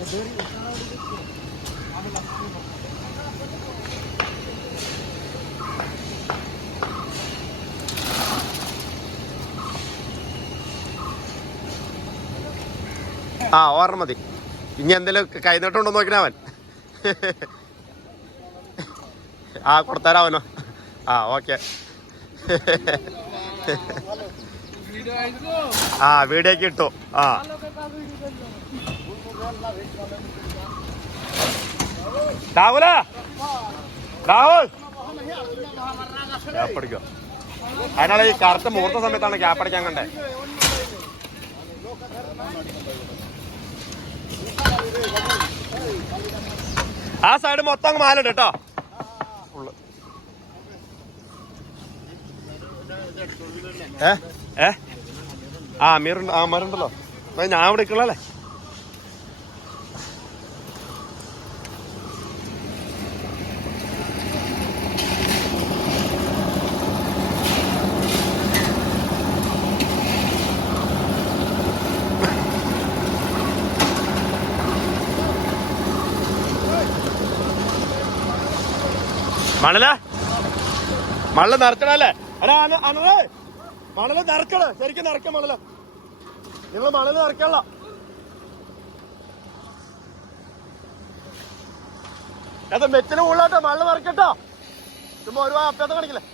ആ ഓർമ്മ മതി. ഇനി എന്തെങ്കിലും കൈനീട്ടുണ്ടോ നോക്കിനാ അവൻ. ആ കൊടുത്തരാ അവനോ. ആ ഓക്കെ. ആ വീഡിയോക്ക് ഇട്ടു. ആ രാഹുല രാഹുൽ ക്യാപ്പടിക്കോ. അതിനാണ് ഈ കറക്റ്റ് മുഹൂർത്ത സമയത്താണ് ക്യാപ്പടിക്കാൻ കണ്ടേ. ആ സൈഡ് മൊത്തം അങ്ങ് മാലുണ്ട് കേട്ടോ. ആ മീറുണ്ട്. ആ മരുണ്ടല്ലോ. ഞാൻ ഇവിടെ നിൽക്കണല്ലേ. മണല് നിറക്കണല്ലേ. എടാ അനേ മണല് നിറക്കണ, ശരിക്കും നിറക്ക മണല്. നിങ്ങൾ മണല് നിറക്കല്ല. അത് മെറ്റിന് ഉള്ളോട്ടോ മണല് നിറക്കട്ടോ. ചുമ്മാ ഒരുപാട് അഭ്യർത്ഥന കാണിക്കില്ലേ.